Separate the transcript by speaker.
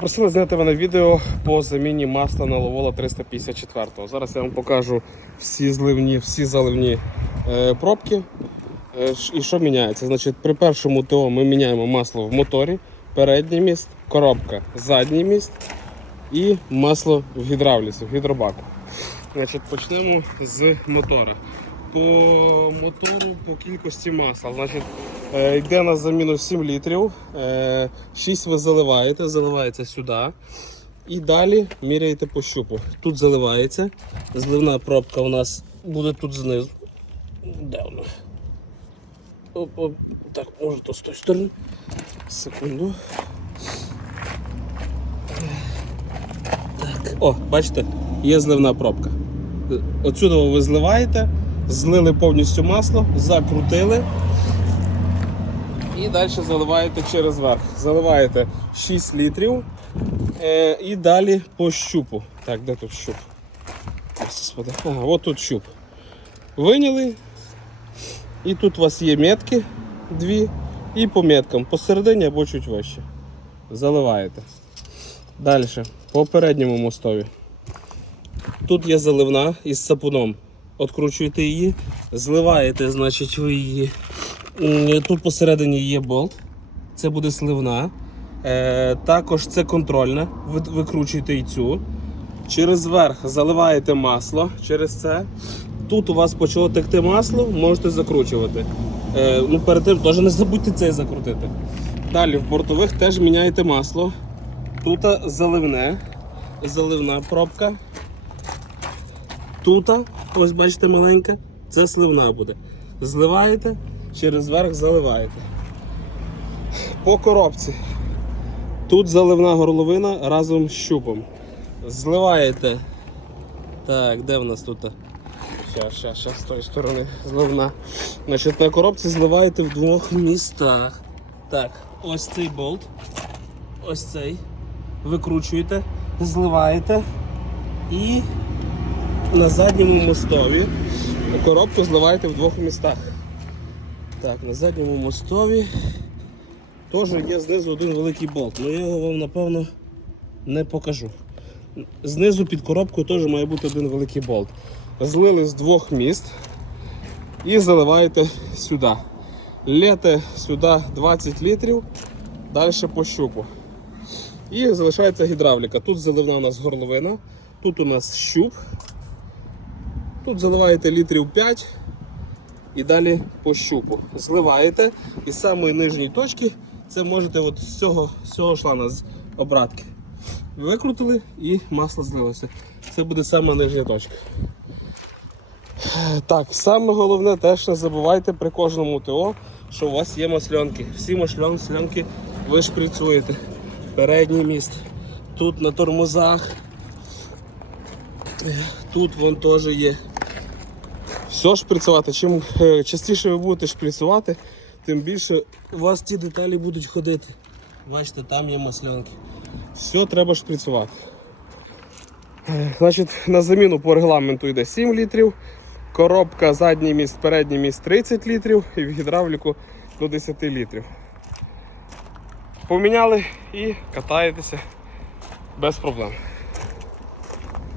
Speaker 1: Попросили зняти мене відео по заміні масла на Ловола 354. Зараз я вам покажу всі зливні, всі заливні е, пробки. Е, і що міняється? Значить, при першому ТО ми міняємо масло в моторі, передній міст, коробка, задній міст і масло в гідравліці, в гідробаку. Значить, почнемо з мотора. По мотору по кількості масла. Значить, йде на заміну 7 літрів. Е, 6 ви заливаєте, заливається сюди. І далі міряєте по щупу. Тут заливається. Зливна пробка у нас буде тут знизу. Де вона? Оп, оп. Так, може то з тої сторони. Секунду. Так. О, бачите, є зливна пробка. Отсюди ви зливаєте, злили повністю масло, закрутили. І далі заливаєте через верх. Заливаєте 6 літрів е, і далі по щупу. Так, де тут щуп? Ага, от тут щуп. Виняли. І тут у вас є метки дві. І по меткам посередині або чуть вище. Заливаєте. Далі, по передньому мостові. Тут є заливна із сапуном. Откручуєте її, зливаєте, значить, ви її. Тут посередині є болт. Це буде сливна. Е, також це контрольна. Ви викручуєте і цю. Через верх заливаєте масло через це. Тут у вас почало текти масло, можете закручувати. Е, ну, перед тим теж не забудьте це закрутити. Далі в бортових теж міняєте масло. Тут заливне, заливна пробка. Тут, ось бачите, маленька, це сливна буде. Зливаєте, через верх заливаєте. По коробці. Тут заливна горловина разом з щупом. Зливаєте. Так, де в нас тут? Щас, щас, щас, з тої сторони зливна. Значить, на коробці зливаєте в двох містах. Так, ось цей болт. Ось цей. Викручуєте, зливаєте і на задньому мостові коробку зливаєте в двох містах. Так, на задньому мостові теж є знизу один великий болт, але я його вам напевно не покажу. Знизу під коробкою теж має бути один великий болт. Злили з двох міст і заливаєте сюди. Лєте сюди 20 літрів, далі по щупу. І залишається гідравліка. Тут заливна у нас горловина, тут у нас щуп. Тут заливаєте літрів 5 і далі по щупу. Зливаєте і з самої нижньої точки це можете от з цього, з цього шлана з обратки. Викрутили і масло злилося. Це буде сама нижня точка. Так, саме головне теж не забувайте при кожному ТО, що у вас є масльонки. Всі масльон- масльонки ви шприцюєте. Передній міст. Тут на тормозах. Тут вон теж є. Все шприцювати. Чим е, частіше ви будете шприцювати, тим більше у вас ті деталі будуть ходити. Бачите, там є маслянки. Все треба шприцювати. Е, Значить, на заміну по регламенту йде 7 літрів. Коробка, задній міст, передній міст 30 літрів і в гідравліку до 10 літрів. Поміняли і катаєтеся без проблем.